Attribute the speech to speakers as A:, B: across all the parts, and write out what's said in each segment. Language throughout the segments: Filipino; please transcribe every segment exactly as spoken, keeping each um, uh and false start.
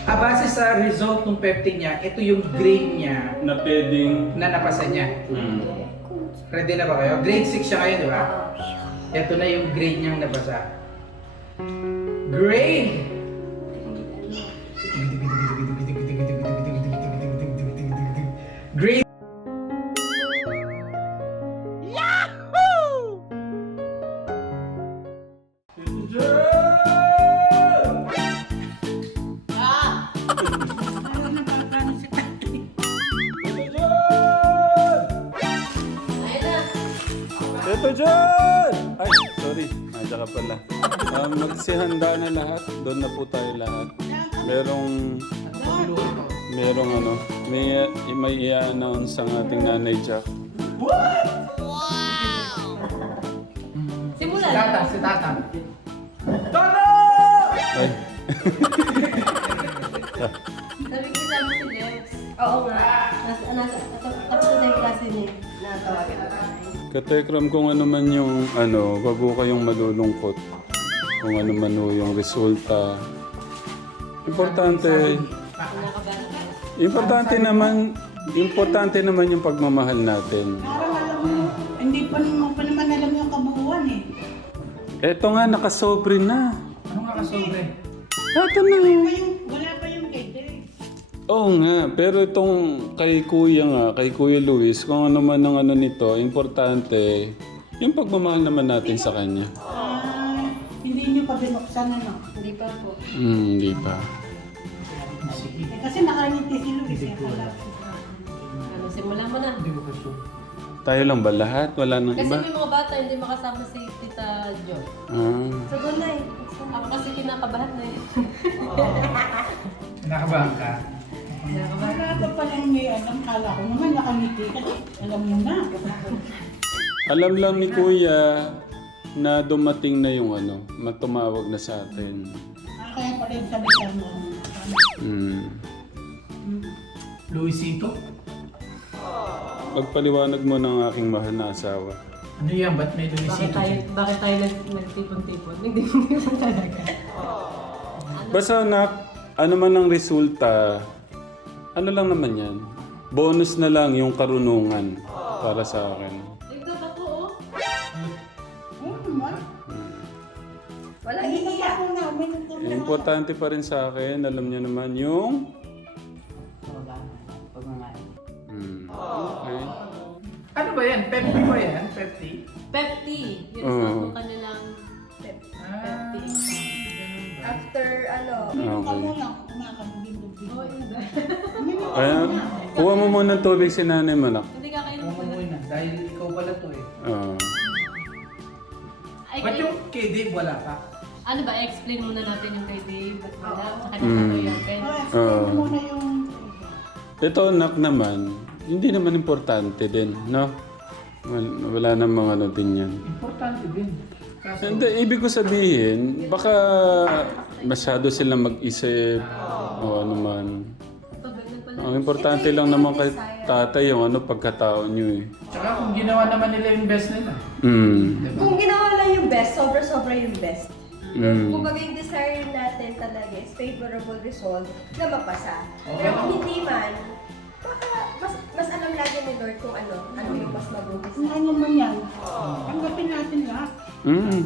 A: Ah, base sa result ng peptin niya, ito yung grade niya
B: Na pwedeng...
A: na napasa niya.
B: Mm.
A: Ready na ba kayo? Grade six siya ngayon, di ba? Ito na yung grade niyang nabasa. Grade! Grade!
B: Ito dyan! Ay, sorry. Nandiyan ka pala. Um, magsihanda na lahat. Doon na po tayo lahat. Merong... Merong ano... May, may i-announce ang ating nanay Jack.
A: Si Tata, si Tata. Tata!
B: Ay.
C: Sabi ko sa mo si Lex. Oo nga. Nasa, nasa, tapos na yung klase niya. Natawagan na tayo.
B: Katekram, kung ano man yung ano, wag ho kayong malulungkot. Kung ano man ho yung resulta. Importante,
C: Nakabahan ka.
B: importante naman, importante naman yung pagmamahal natin.
D: Parang alam mo, hindi pa naman, pa naman alam yung kabuuan eh.
B: Eto nga, nakasobre na.
A: Ano nga kasobre?
B: Eto na.
D: Wala pa yung, wala pa yung kay Derek.
B: Oo nga, pero itong kay Kuya nga, kay Kuya Luis, kung ano man ang ano nito, importante, yung pagmamahal naman natin sa kanya.
D: Ah, hindi nyo pa binuksan ano.
C: Hindi pa po.
B: Hmm, hindi pa.
A: Sige.
D: Eh, kasi nakangiti si Luis eh. Kala,
C: Ano, simula mo na.
A: Hindi ko pa sure.
B: Tayo lang ba lahat? Wala nang
C: Kasi
B: iba?
C: may mga bata hindi makasama si Tita Jo.
B: Ah.
C: So, doon na eh. Ako kasi kinakabahan na eh.
A: Nakabahan ka?
D: wala pa palang may alam. Kala ko naman nakangiti kasi alam mo na.
B: Alam lang ni Kuya na dumating na yung ano, matumawag na sa atin.
D: Ah, kaya pala yung salita mo.
B: Hmm.
A: Luisito?
B: Pagpaliwanag mo ng aking mahal na asawa.
A: Ano yan? Ba't may
C: Bakit
A: Luisito?
C: tayo, bakit tayo nag, nagtipon-tipon? Nagtipon-tipon talaga.
B: Basta anak, ano man ang resulta, ano lang naman yan. Bonus na lang yung karunungan para sa akin.
C: Ito ba po oh?
D: Oo naman.
C: Wala
D: Hindi na
C: iiyak.
D: ako namin.
B: Eh, Importante pa rin sa akin, alam niyo naman yung... Hmm. Okay.
A: Ano ba yan? Pepti ba yan? Pepti?
C: Pepti. Yun
B: Oo.
C: sa uh. kanilang pep.
A: Ah,
C: Pepti.
E: After ano,
D: Uminom ka
B: Okay.
D: muna. Kumakabugin-bugin.
C: Oh, yun ba?
D: Uminom ka
B: Kaya,
D: muna.
B: kuha mo muna ng tubig si nanay mo, nak.
C: Hindi ka kayo
A: Huwag mo muna. Dahil ikaw pala to eh.
B: Oo.
C: Ay,
A: Ba't
C: kayo-
A: yung kay Dave wala pa?
C: Ano ba, explain muna natin yung kay Dave at wala, sa kanya
B: Mm.
C: mm. yung pen.
D: Oh, explain
B: Oo.
D: mo muna yung...
B: Ito, nak naman, hindi naman importante din, no? Wal- Wala namang ano din yan.
A: Importante din. Kaso,
B: Hindi, ibig ko sabihin, baka masyado silang mag-isip o ano man.
C: Pag ganun pala.
B: Ang importante lang naman kay tatay yung ano, pagkatao niyo eh.
A: tsaka kung ginawa naman nila yung best nila.
B: Mm.
A: Diba?
E: kung ginawa lang yung best, sobra-sobra yung best.
B: Mm.
E: Kung yung desire natin talaga is favorable result na mapasa.
A: Oo.
E: Pero kung hindi man, baka mas, mas alam lagi ni Lord kung ano, ano yung mas mabuti sa
D: Ano naman yan? Tanggapin natin lahat.
B: Mm.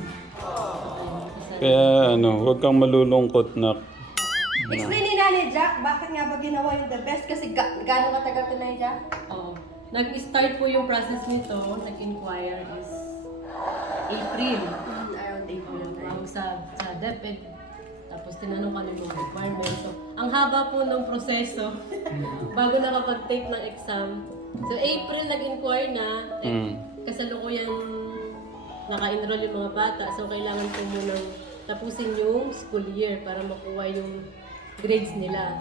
B: Kaya ano, huwag kang malulungkot na.
E: Explain ni Nanay Jack, bakit nga ba ginawa yung the best? Kasi ga gaano katagal to na Jack?
C: Oo. Nag-start po yung process nito, nag-inquire is April.
E: Around April na.
C: Tawag sa, sa DepEd. Tapos tinanong kami yung requirements. So, ang haba po ng proseso bago nakapag-take ng exam. So, April nag-inquire na. Eh,
B: Mm.
C: kasalukuyang naka-enroll yung mga bata. So, kailangan po munang tapusin yung school year para makuha yung grades nila.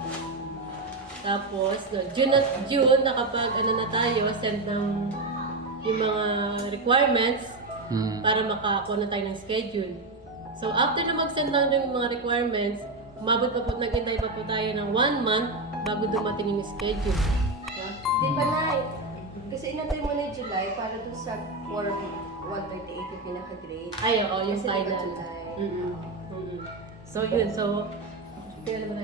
C: Tapos, no, June at June, nakapag ano na tayo, send ng yung mga requirements
B: Mm.
C: para makakuha na tayo ng schedule. So, after na mag-send lang yung mga requirements, umabot pa po, naghintay pa po tayo ng one month bago dumating yung schedule. Yeah?
E: Di ba na? Kasi inantay mo na yung July para dun sa Form one thirty-eight yung pinaka-grade.
C: Ay, oo, yung
E: Kasi diba
C: final.
E: July?
C: Mm-mm. Mm-mm. So, yun. So, kaya naman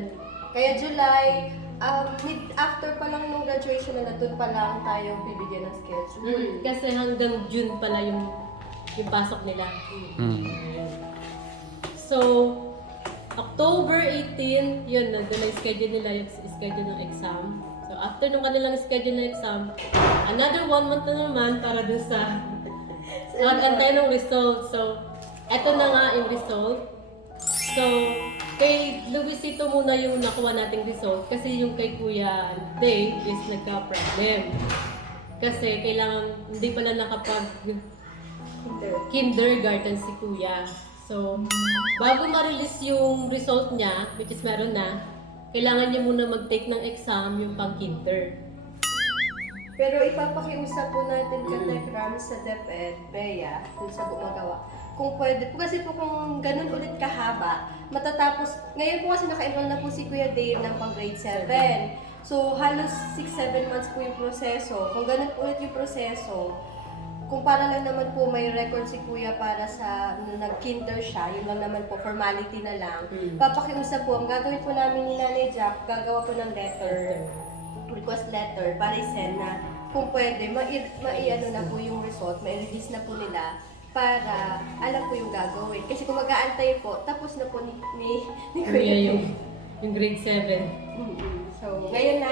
E: Kaya July, um, mid after pa lang nung graduation nila, doon pa lang tayo bibigyan ng schedule.
C: Mm, kasi hanggang June pala yung yung pasok nila.
B: Mm.
C: So, October eighteen, yun, nandun na schedule nila yung schedule ng exam. So, after nung kanilang schedule ng exam, another one month na naman para dun sa mag-antay ng result. So, eto na nga yung result. So, kay Luisito muna yung nakuha nating result kasi yung kay Kuya Dave is nagka-problem. Kasi kailangan, hindi pala nakapag kindergarten si Kuya. So, bago ma-release yung result niya, which is meron na, kailangan niya muna mag-take ng exam yung pang-kinder.
E: Pero ipapakiusap po natin ka Tekram sa DepEd, Bea, dun sa gumagawa. Kung pwede po, kasi po kung ganun ulit kahaba, matatapos, ngayon po kasi naka-enroll na po si Kuya Dave ng pang grade seven. So, halos six to seven months po yung proseso. Kung ganun ulit yung proseso, kung para lang naman po may record si Kuya para sa nung nag-kinder siya, yun lang naman po, formality na lang.
C: Mm.
E: Papakiusap po, ang gagawin po namin ni Nanay Jack, gagawa po ng letter, request letter para i-send na kung pwede, mai- mai-ano na po yung result, mai-release na po nila para alam po yung gagawin. Kasi kung mag-aantay po, tapos na po ni, ni, ni
C: Kuya yung, yung grade seven.
E: Mm-mm. So, ngayon na,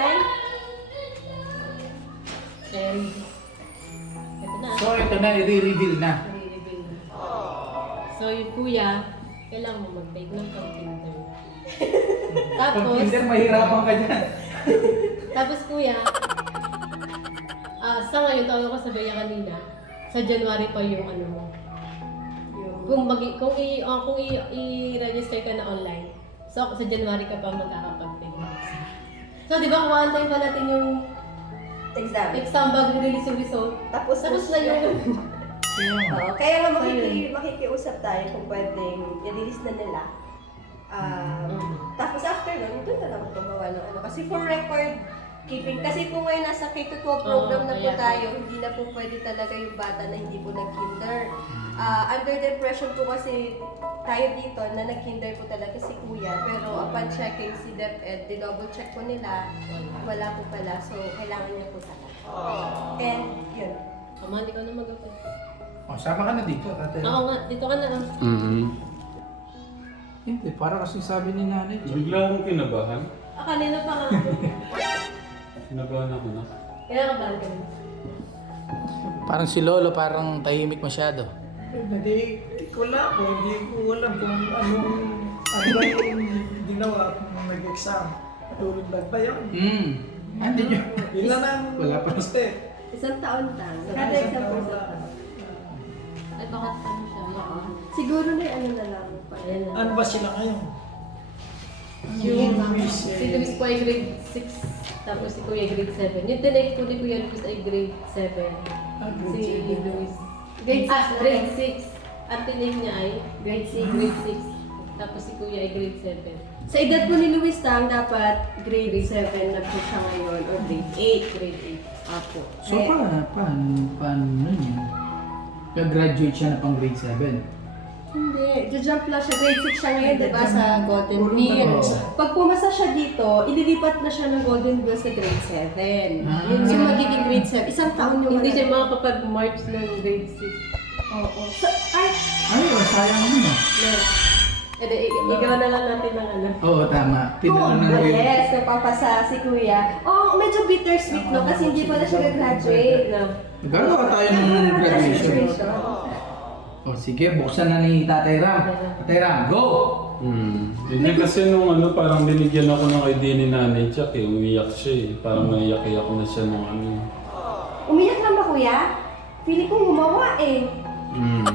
C: And, ito na.
A: So ito na, i-reveal na.
C: I-reveal na. So, yung Kuya, kailangan mo mag-take ng pang-kinder.
A: Pag
C: Tapos,
A: kinder, mahirapan ka dyan.
C: Tapos kuya, ah sa ngayon, tawag ko sa Bea kanina, sa January pa yung ano mo.
E: yung,
C: Kung mag kung i ah, kung i- i-register ka na online, so sa January ka pa magkakapag-take ng exam. So di ba kung antayin pa natin yung
E: exam.
C: exam bago release yung result,
E: Tapos,
C: tapos na yung
E: Oo, kaya nga makiki, makikiusap tayo kung pwedeng i-release na nila. Um, tapos after nun, doon na lang gumawa ng ano. Kasi for record keeping, kasi po ngayon nasa K to twelve program
C: Oo,
E: na po
C: kaya-
E: tayo, hindi na po pwede talaga yung bata na hindi po nag-kinder. Ah, under the impression po kasi tayo dito na nag-kinder po talaga si Kuya, pero upon checking si DepEd, di-double check po nila, wala po pala, so kailangan niya po talaga. And yun.
C: Ama, hindi ko na mag-upload.
A: O, sama ka na dito, ate.
C: Oo nga, dito ka na. ah.
B: Mm-hmm.
A: Hindi, para kasi sabi ni nanay.
B: Bigla akong kinabahan.
C: Ah, kanina pa nga.
B: Kinabahan ako na.
C: Kinakabahan ka rin.
A: Parang si Lolo, parang tahimik masyado.
D: Hindi ko alam kung hindi ko alam kung anong ano yung ginawa kung nag-exam. Tulog lang ba yun?
A: Hmm. Andi nyo.
D: Yun lang ang
A: Wala pa.
D: step.
E: Isang taon lang. Kada isang po sa taon.
C: Ay, bakit ano siya? Oo.
E: Siguro na yung ano na lang.
C: Ayan na.
D: Ano ba sila ngayon?
C: Yung
D: Luis,
C: si
D: eh,
C: Luis po ay grade six, tapos si Kuya grade seven. Yung tinake po ni Kuya Luis ay grade seven.
D: ah, grade
C: Si
D: seven.
C: Luis.
E: Grade
C: ah,
E: six na
C: grade
E: rin.
C: six. At tinake niya ay
E: Grade six.
C: grade six. Tapos si Kuya ay grade seven.
E: Sa edad po ni Luis Tang, dapat grade seven na po siya ngayon or grade eight.
C: Grade eight.
E: Apo.
A: So, paano, paano, paano nun yun? Nag-graduate siya na pang grade seven.
E: Hindi. Jujump lang siya. Grade six siya ngayon, di ba, sa Golden
A: Oo.
E: Wheel. Pag pumasa siya dito, ililipat na siya ng Golden Wheel sa grade seven.
A: Ah.
E: Yun yung magiging grade seven. Isang taon yung
C: Hindi siya
E: wala.
C: makakapag-march ng grade six.
E: Oo. Sa, ay!
A: Ay, oh, sayang mo na.
C: No. Eh, di, i- igawa na lang natin ng ano.
A: Oo, tama.
E: Oh,
A: Tinanong na rin.
E: yes, napapasa si Kuya. Oh, medyo bittersweet, no? Kasi hindi pa na siya nag-graduate.
C: No.
A: Gagawa tayo ng graduation. O sige, buksan na ni Tatay Ram. Tatay Ram, go!
B: Hmm. Hindi kasi nung ano, parang binigyan ako ng idea ni Nanay Jack eh. Umiyak siya eh. Parang naiyak-iyak na siya nung ano.
E: Umiyak lang ba, Kuya? Pili ko gumawa eh.
B: Hmm.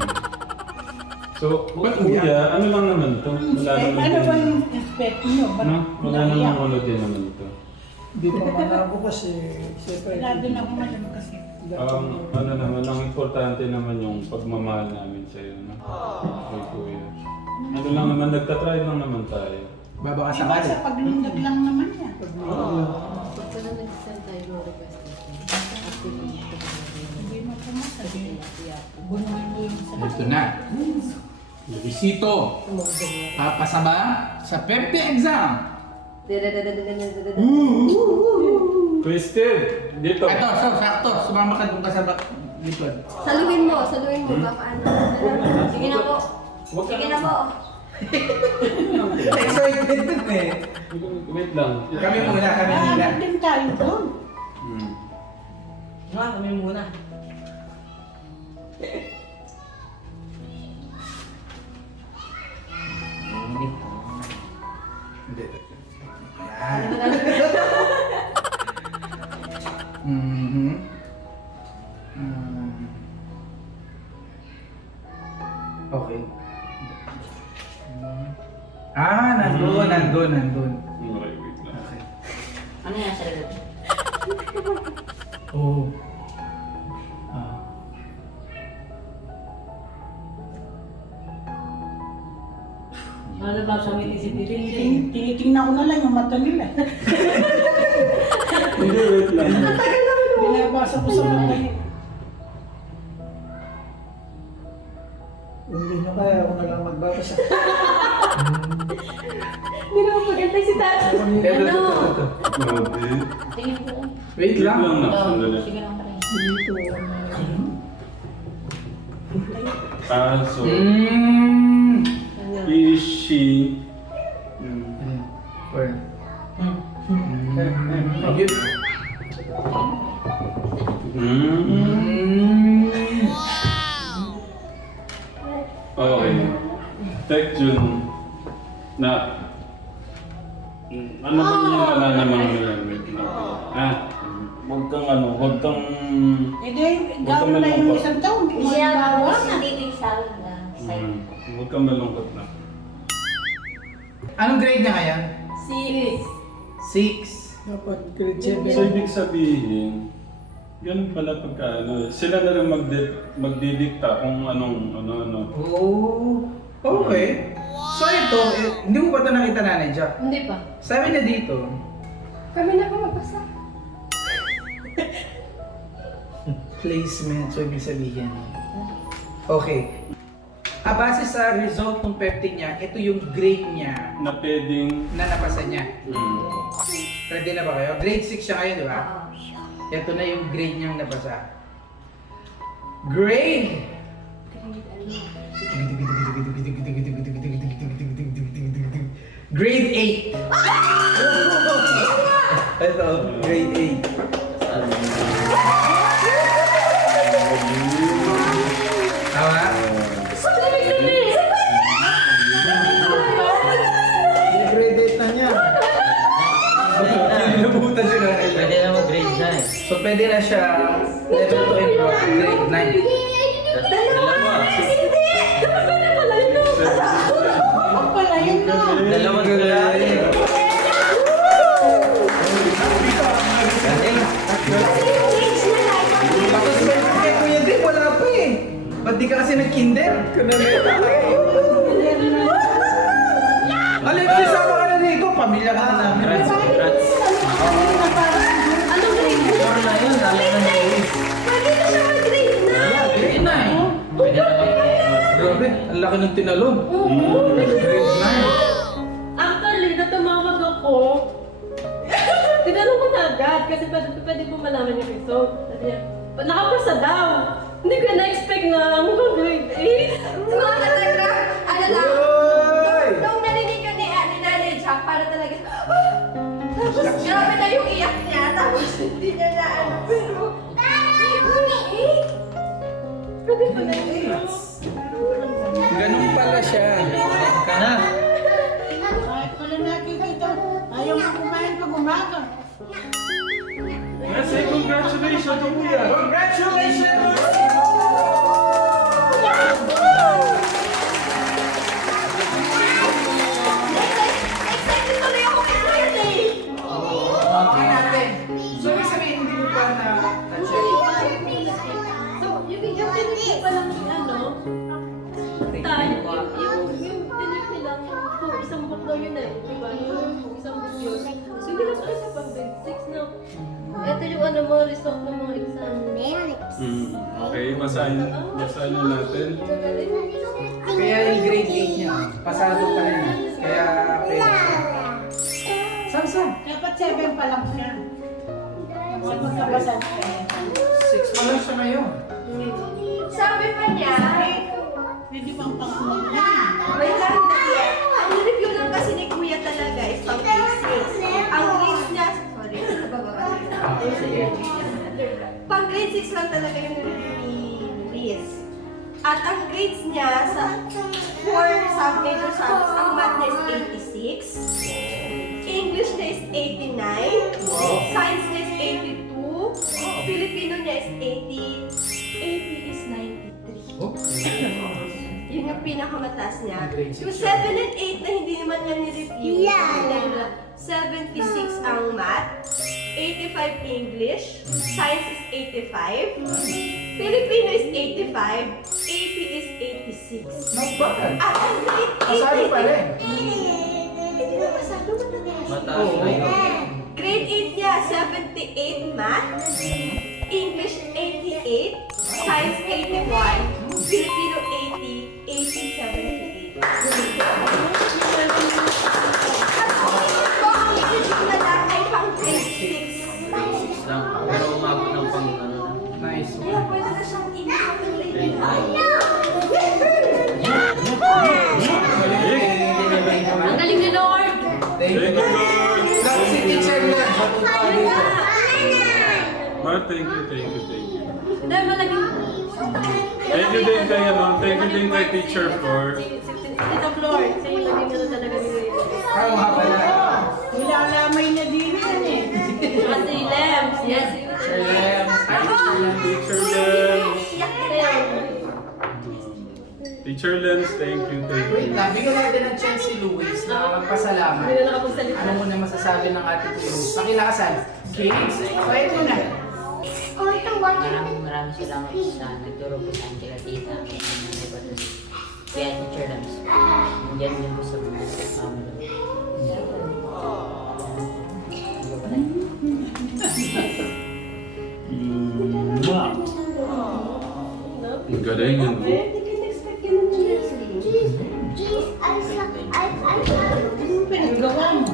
B: So, kuya, ano lang naman to? Wala
D: Eh,
B: naman
D: ano
B: din.
D: ba yung expect niyo? Ba't
B: No? Wala
D: naiyak?
B: naman ulo din naman to.
D: Hindi pa malabo kasi. Siyempre. Wala din ako ngayon kasi.
B: Ang ano naman, ang importante naman yung pagmamahal namin sa iyo, no? Kay kuya. Ano lang naman, nagtatry lang naman tayo.
A: Baba ka sa
D: Iba
A: kali.
D: sa paglundag lang naman yan.
C: Pag pala nag-send tayo ng request natin, activate ko na
D: Hindi mo pumasa.
C: siya.
D: Bunuhin mo yung sa
A: Ito na. Luisito,
C: Tumawag na.
A: papasa ba sa P E P T exam?
B: Twisted! Dito.
A: Ito, so, sakto. Sumama ka dun ka sa bak- likod.
E: Saluhin mo, saluhin mo, baka ano. Sige na po.
B: Huwag ka
E: Sige na po.
A: Excited dun eh.
B: Wait lang.
A: Kami muna, kami muna.
F: din tayo doon.
B: Hmm.
D: Nga, kami muna.
A: Hindi. Yan. Mhm. Mm. Okay. Ah, nandun, nandun, nandun.
B: Okay, wait lang.
A: Okay.
F: Ano yan sa likod?
A: Oh. Ah.
C: Ano ba kami si Titi?
F: Tiniting- Tinitingnan ko na lang yung mata nila.
B: Hindi, wait lang.
F: Binabasa ko sa mata nila.
D: Hindi nyo kaya ako na lang magbabasa.
E: Hindi naman magantay si Tata.
A: Ito, ito, ito, ito.
B: Grabe.
F: Tingin ko.
A: Wait
B: Wait
A: lang.
B: lang na, sandali.
F: Sige lang tayo.
B: Ah, so,
A: Mm.
B: is she... Hmm.
A: Ano? Word. Ayun.
B: Hmm.
A: Mm.
B: Okay. Tek Jun. Na. Ano ba yung wala namang nilamit? Ah, huwag kang ano, huwag kang...
F: Hindi, gawin na yung isang taon. Hindi mo bawas na.
B: Hmm, huwag kang malungkot na.
A: Anong grade niya ngayon?
C: Six.
A: Six.
D: Dapat grade seven.
B: So, ibig sabihin, ganun pala pagka ano, sila na rin magdi magdidikta kung anong ano-ano.
A: Oh. Okay. So ito, eh, hindi mo ba ito nakita nanay Jack?
C: Hindi pa.
A: Sabi na dito,
E: Kami na po magbasa.
A: placement, so ibig sabihin. Okay. Ah, base sa result ng peptic niya, ito yung grade niya
B: Na pwedeng...
A: na napasa niya.
B: Hmm.
A: Ready na ba kayo? Grade six siya ngayon, di ba?
E: Oo.
A: Ito na yung grade niyang napasa. Grade! Grade eight! Ito, grade eight. Tama?
D: Grade eight na niya.
A: Kinilabutan siya na.
G: Pwede na mag-grade nine.
A: So pwede na siya level two and grade nine.
G: Dalawa.
F: Huwag pala yun no.
G: Dalawa grade.
A: Tapos may kay Kuya Dave, wala pa eh. Ba't di ka kasi nag-kinder? Kunameta ka eh. Alexis, sama ka na dito. Pamilya ka na namin.
G: Congrats, congrats.
E: Anong grade mo?
G: Four na yun, dami na na-ace.
E: Pwede na siya mag-grade na.
A: Grade nine.
G: Pwede na mag-grade.
A: Grabe, ang laki ng tinalon. Grade nine.
C: Actually, natumawag ako. Tinanong ko na agad kasi pwede, pwede po malaman yung result. Sabi niya, nakapasa daw. Hindi ko na-expect na mukhang grade eight.
E: Mga katagra, ano lang,
A: Uy!
E: nung, nung narinig ko ni, ah, ni Nanay Jack, para talaga, ah! Tapos grabe na yung iyak niya, tapos hindi niya na ano, pero, eh, pwede pa na yung iyak.
A: Ganun pala siya.
G: Ka na.
F: Kahit wala nakikita, ayaw mo kumain pag umaga.
B: Kasi congratulations to Kuya!
A: Congratulations!
E: Excited tuloy ako kay Kuya Dave.
A: Okay natin. So, ibig sabihin, hindi mo pa na...
C: So, yung yung tinip pa lang yung ano, tayo, yung, yung, yung tinip nilang, kung isang book daw yun eh, di ba? Yung isang book yun. So, hindi na pala siya pang grade six na. Ito yung ano mo, result ng mga exam.
B: Hmm. Okay, basahin, basahin natin.
A: Kaya yung grade eight niya, pasado pa rin. Kaya pwede siya. Saan Saan, saan?
F: Dapat seven pa lang siya. Sa pagkabasa niya.
A: Six pa lang siya ngayon.
E: Sabi pa niya,
F: Pwede pang pang
E: wait lang, ang review lang kasi ni Kuya talaga is pang grade six. Ang grades niya, sorry, bababa.
A: Ah, sige.
E: Pang grade six lang talaga yung review ni Liz. At ang grades niya sa four sub-major subjects, ang math niya is eighty-six, English niya is eighty-nine, Science niya is eighty-two, Filipino niya is eighty, A P is ninety-three.
A: Oh,
E: Yun yung pinakamataas niya.
A: Grade six
E: Yung seven and eight na hindi naman niya ni-review. Yeah. seventy-six ang math, eighty-five English, Science is eighty-five, Filipino is eighty-five, A P is eighty-six.
A: not bad.
E: At ang grade eight,
A: Masalo pa rin.
E: hindi na masalo, mataas.
G: Mataas
A: Oo.
G: na yun.
E: Grade eight niya, seventy-eight math, English eighty-eight, Science eighty-one, Filipino eighty, A P seventy-eight. At ito, ang review na lang ay pang grade six.
G: Six lang. Pero umabot ng pang ano na.
A: Nice.
E: Kaya pwede na siyang i-grade
C: Ang galing ni Lord!
A: Thank you.
B: Thank you, Lord.
A: Lahat si teacher na.
B: Mar, thank you, thank you, thank you.
C: Dahil malaging...
B: Thank you din kay ano, thank you din kay Teacher Flor.
C: Si, si, si Tita Flor, siya yung naging ano talaga ni
A: Ah, nga pala.
F: Nilalamay na din yan eh.
C: Saka si Lems, yes, si
A: Sir Lems.
B: Teacher Lens. Teacher Lens, thank you, thank
A: Wait
B: you.
A: lang, bigyan natin ng chance si Luis na magpasalamat.
C: Hindi na nakapagsalita.
A: Ano mo na masasabi ng ating Luis? Pakilakasan. Kids, pwede mo na.
H: Maraming maraming salamat po sa nagturo po sa akin kay Tita at nanay ko to kaya Teacher Lams. Nandiyan din po sa mga family.
B: Ang galing yun.
E: Hindi ka na-expect yun ng Leslie.
F: Anong pinagawa mo?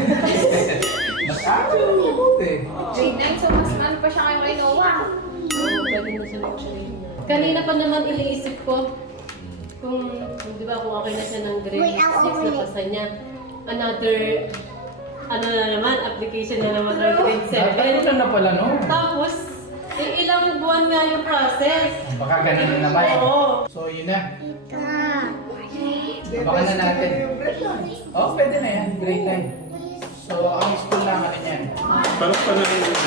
A: Masabi mo mabuti.
I: Grade nine, so mas ano pa siya ngayon kay Noah.
C: Oo, pwede na siya mag-train. Kanina pa naman iniisip ko kung, kung di ba, kung okay na siya ng grade six na pasa niya. Another, ano na naman, application na naman ng grade
A: Tayo
C: seven.
A: na na pala, no?
C: Tapos, i- ilang buwan nga yung process.
A: Baka ganun na naman.
C: Oo.
A: So, yun na. Baka na natin. Oh, pwede na yan. Grade nine. So, ang school lang ano yan.
B: Parang panahon yun.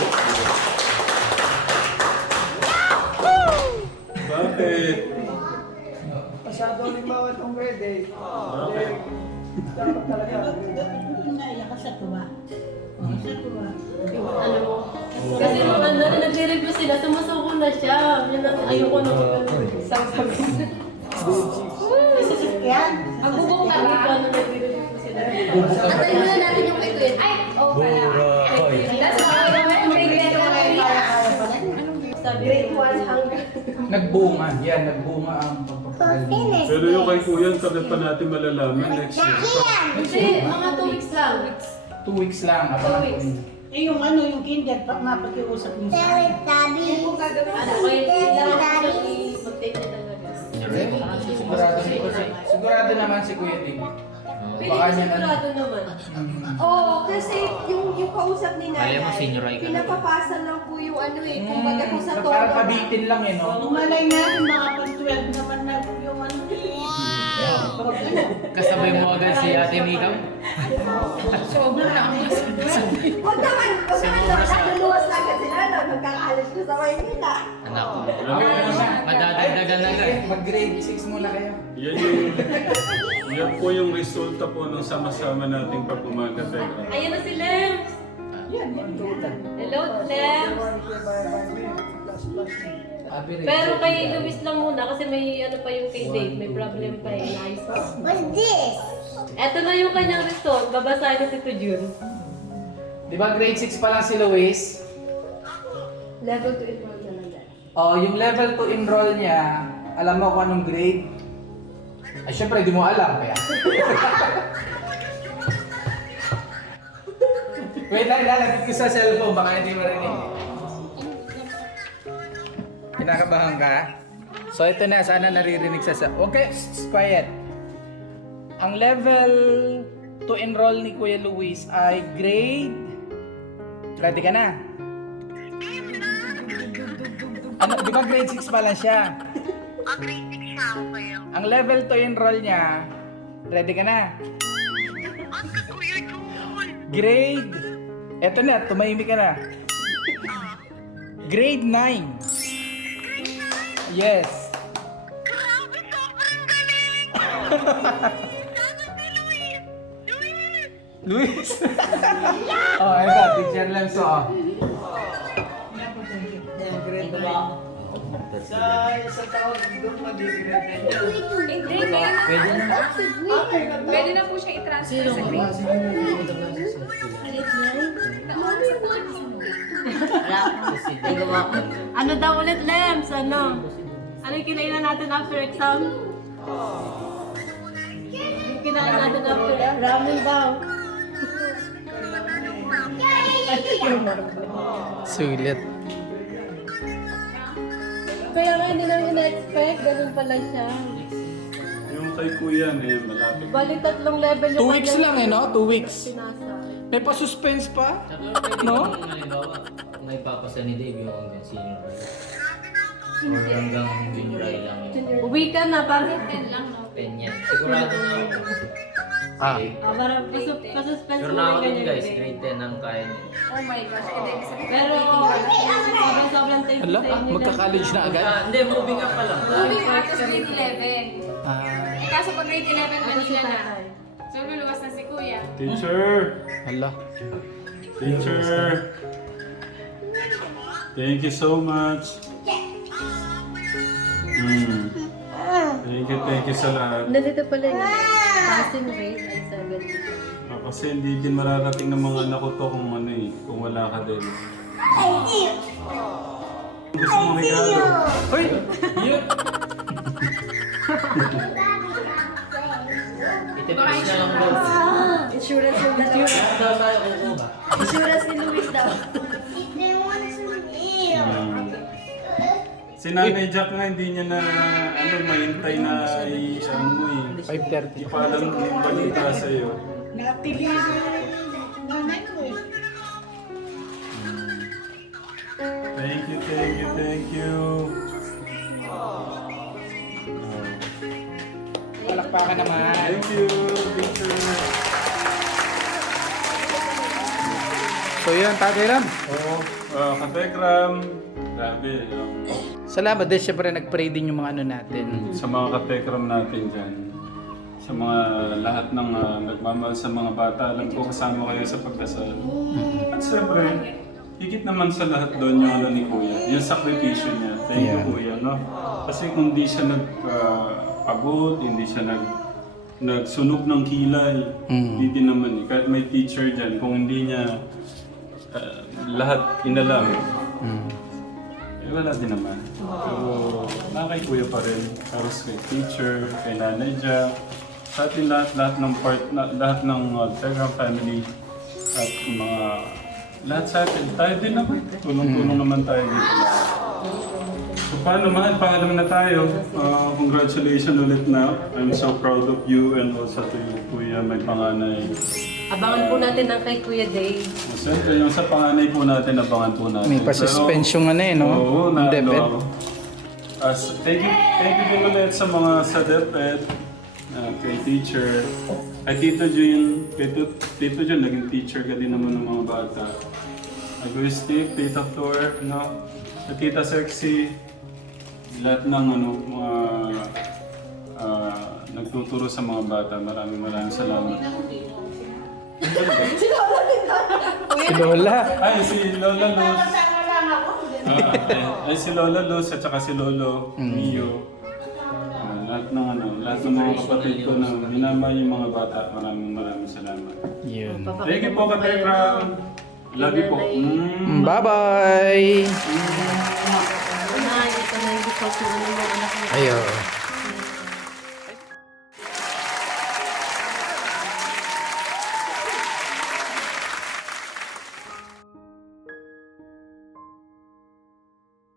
B: Bakit?
D: Masyado halimbawa itong grade eh.
B: Bakit?
D: Dapat talaga.
F: Naiyak ka sa tuwa. Oh, sa tuwa.
C: Yung ano mo. Kasi nung ano, nag-review sila, sumusuko na siya. Yun ang ayoko na sabi ko.
F: Sa sasakyan.
I: Ang bubong
C: Sabi
I: ka
C: ko,
I: ba?
C: ano, nag-review sila.
I: Atay muna natin yung kay Kuya. Ay, oo pala. That's why I grade nine ako ngayon.
C: Sabi
E: Grade one hanggang
A: Nagbunga. Yan, nagbunga ang pagpapagaling.
B: Pero yung kay Kuya, tagal pa natin malalaman next year.
C: Hindi, mga two weeks lang.
A: Two weeks lang.
C: Two
A: Abangan
C: weeks.
A: ko.
F: Eh yung ano, yung kinder, pa mapakiusap niyo sa akin.
C: Ano, kaya kailangan ko siyang i-mag-take niya talaga.
A: Eh, Sigurado, si, si- sigurado naman si Kuya Ding.
C: Pili ko sigurado naman.
E: Oo, kasi yung yung kausap ni nanay,
G: Kaya mo senior ay ganun.
E: pinapapasa lang po yung ano eh, kumbaga kung sa tono.
A: Parang pabitin lang eh, no?
F: Kung malay natin, baka pag twelve naman na yung ano.
G: Kasabay mo agad si Ate Mikam.
F: Sobra lang.
E: Huwag naman, huwag naman daw, naluluwas na agad sila, no? Magkakaalis ko sa Maynila.
G: Anak ko.
A: Okay, ano na?
G: Madadagdagan na
A: Ay,
G: agad.
A: Mag-grade six muna kayo.
B: Yan yung, yan po yung resulta po ng sama-sama nating pag-umaga. Teka.
C: Ayan na si Lems!
A: Yan, yan. total.
C: Hello, Lems!
A: Average.
C: Pero kay Luis lang muna kasi may ano pa yung kay Dave, may problem pa eh. Nice.
H: What's this?
C: Eto na yung kanyang result, babasahin ni Tito Jun.
A: Di ba grade six pa lang si Luis?
E: Level to enroll na lang dahil.
A: Oh, yung level to enroll niya, alam mo kung anong grade? Ay, syempre, di mo alam kaya. Wait lang, ilalagay ko sa cellphone. Baka hindi marinig. Kinakabahan ka? So ito na, sana naririnig sa cellphone. Okay, quiet. Ang level to enroll ni Kuya Luis ay grade... Ready ka na? Ano, di ba grade six pa lang siya?
J: Oh, grade six siya, okay.
A: Ang level to enroll niya, ready ka na?
J: Ang Kuya Jun!
A: Grade, eto na, tumahimik ka na. Grade nine. Yes.
J: Grabe, sobrang galing! Dapat ni Luis! Luis!
A: Luis. Oh, ito, teacher lang so. Oh.
H: Ito ba?
D: Sa isang taon, doon mag-i-grade niya.
G: Pwede na.
I: Pwede na po siya i-transfer sa grade.
H: Wala. Ito ba?
C: Ano daw ulit, Lems? Ano? Ano yung kinainan natin after exam? Yung kinain natin after ramen daw.
A: Sulit.
C: Kaya nga hindi namin na-expect, ganun pala siya.
B: Yung kay Kuya eh, malapit.
C: Bali tatlong level yung
A: Two weeks lang eh, no? Two weeks.
C: pinasa.
A: May pa-suspense pa?
G: Tsaka pwede
A: No?
G: kung halimbawa, may papasa ni Dave yung hanggang senior high. Or hanggang junior high lang yun.
C: Uwi ka na, parang
G: ten yan. Sigurado na ako.
A: Ah.
C: ah, parang pasu- pasuspense
G: Sure
C: mo
G: na ako
C: yung
G: dun
C: ganyan.
G: guys, grade ten ang kaya niya.
I: Oh my gosh, kada ibig sabihin.
C: Pero, sobrang sobrang thank you
A: Hala,
C: sa inyo.
A: magka-college na agad?
G: Ah, hindi, moving up pa lang.
I: Moving on to grade eleven.
A: Ah.
I: Eh kaso pag grade eleven,
C: Ano si
I: Manila na.
C: tatay?
I: So luluwas na si kuya.
B: Teacher!
A: Hala.
B: Teacher! Thank you so much. Hmm. Thank you, thank you sa lahat.
C: Nandito pala yung passing rate ay seventy.
B: Ah, kasi hindi din mararating ng mga anak ko to kung ano eh, kung wala ka din. Gusto mo regalo?
A: Uy! Yun!
G: Itipis na lang daw.
C: Insurance yung dalawa.
G: Tama, oo ba?
C: Insurance ni Luis daw.
B: Hmm. Si Nanay Jack nga hindi niya na ano, mahintay na i ano mo eh.
A: five thirty.
B: Di pa alam yung balita sa'yo.
F: Natili ko yung nanay ko eh.
B: Thank you, thank you, thank you.
A: Palakpakan naman.
B: Thank you, teacher.
A: So yun, Tatay Ram.
B: Oo, uh, Kategram. Grabe, um,
A: Salamat din, syempre nag-pray din yung mga ano natin.
B: sa mga Kategram natin dyan. Sa mga lahat ng uh, nagmamahal sa mga bata. Alam ko kasama kayo sa pagdasal. At siyempre, higit naman sa lahat doon yung ano ni Kuya. Yung sakripisyo niya. Thank you,
A: Yeah.
B: Kuya. No? Kasi kung di siya nagpagod, hindi siya nag nagsunog ng kilay,
A: Mm.
B: hindi din naman eh. Kahit may teacher dyan, kung hindi niya uh, lahat inalam,
A: Mm.
B: eh wala din naman. So, na kay Kuya pa rin. Tapos kay teacher, kay Nanay Jack, sa atin lahat, lahat ng part, na, lahat ng uh, Telegram family, at mga, lahat sa atin, tayo din naman. Tulong-tulong naman tayo dito. So paano mahal, paalam na tayo. Uh, congratulations ulit na. I'm so proud of you and also to you, Kuya, may panganay.
C: Abangan po natin ang kay Kuya Dave.
B: Siyempre, yung sa panganay po natin, abangan po natin.
A: May pa-suspense yung ano eh, no?
B: Oo, na
A: DepEd.
B: ano. As, thank you, thank you din ulit sa mga sa DepEd, uh, kay teacher. Kay Tito Jun, kay Tito, Tito Jun, naging teacher ka din naman ng mga bata. Kay Steve, Tita Flor, no? Kay Tita Sexy, lahat ng ano, mga uh, nagtuturo sa mga bata. Maraming maraming salamat.
A: Si Lola.
B: Ay, si Lola Luz. Ah, ay, ay, si Lola Luz at saka si Lolo Mio. Ah, lahat ng ano, lahat ng mga kapatid ko na minamahal yung mga bata. Maraming maraming salamat.
A: Yun.
B: Thank you po, Katekram. Love you po. Mm.
A: Bye-bye!
C: Ay, ito na yung result ng ano mo anak mo.
A: Ayo.